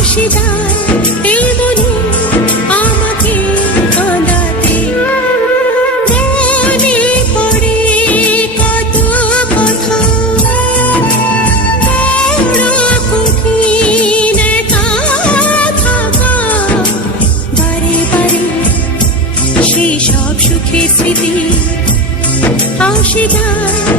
আসে যায় এই মনে আমাকে কাঁদাতে। মনে পড়ে কত কথা, বড় কঠিন একা থাকা। বারে বারে সেই সব সুখের স্মৃতি আসে যায়